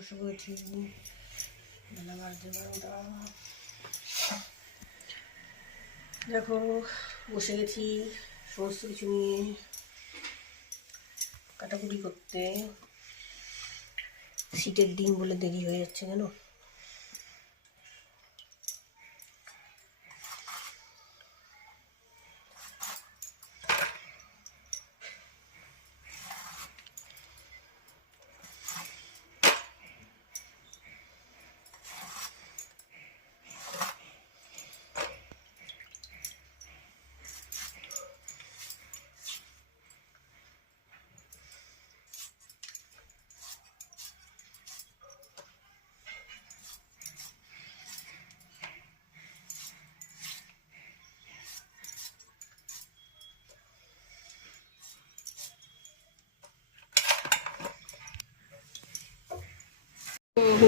বসে পড়েছি, বেলা বাজে 12টা। দেখো বসে গেছি সমস্ত কিছু নিয়ে কাটাকুটি করতে। শীতের দিন বলে দেরি হয়ে যাচ্ছে কেন।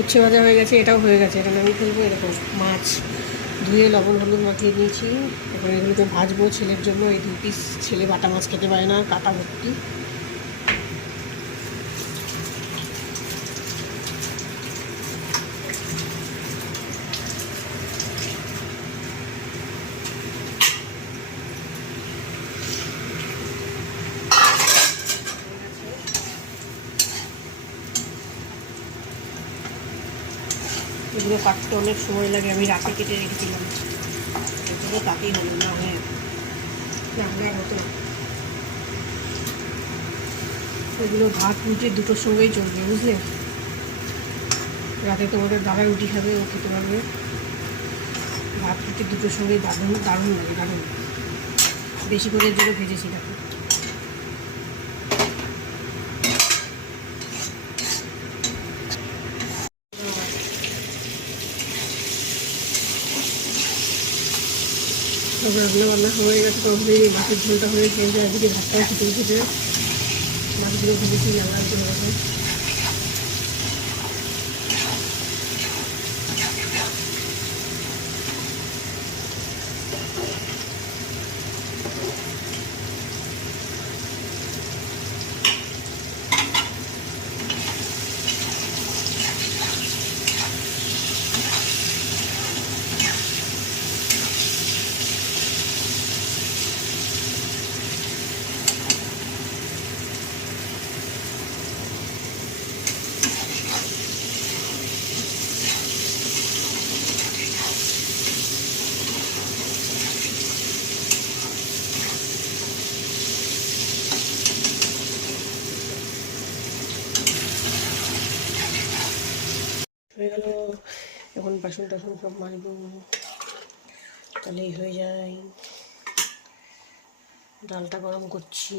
উচ্ছে ভাজা হয়ে গেছে, এটাও হয়ে গেছে। এখানে আমি ফেলবো এরকম মাছ ধুয়ে লবণ হলুদ মাখিয়ে নিয়েছি। এখন এগুলোকে ভাজবো ছেলের জন্য। এই 2 পিস ছেলে বাটা মাছ খেতে পারে না, কাটা ভর্তি। এগুলো কাটতে অনেক সময় লাগে, আমি রাতে কেটে রেখেছিলাম। এগুলো কাটেই হলো না, হয়ে রান্নার হতো। এগুলো ভাত রুটি দুটোর সঙ্গেই চলবে, বুঝলে। রাতে তোমাদের দাদা রুটি খাবে, ও খেতে পারবে। ভাত রুটি দুটোর সঙ্গেই দারুণ দারুণ লাগে, দারুণ। বেশি করে জন্য ভেজেছি দেখো। রান্না বান্না হয়ে গেছে কমপ্লিট। মাছের ঝোলটা হয়ে গেছে, এদিকে ভাতটাও ফুটে উঠেছে। মাছগুলো ভেজেছি লাল করে গেছে। হয়ে গেল। এখন বাসন টাসন সব মাজবো, তাহলেই হয়ে যায়। ডালটা গরম করছি।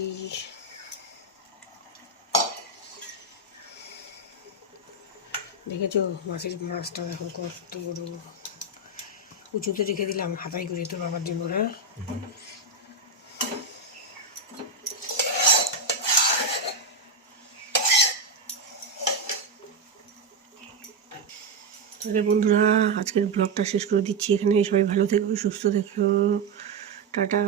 দেখেছো মাছটা দেখো কত বড়। উঁচুতে রেখে দিলাম হাতাই করে তোর বাবার জন্য। না তাহলে বন্ধুরা, আজকের ব্লগটা শেষ করে দিচ্ছি এখানে। সবাই ভালো থেকো, সুস্থ থেকো, টাটা।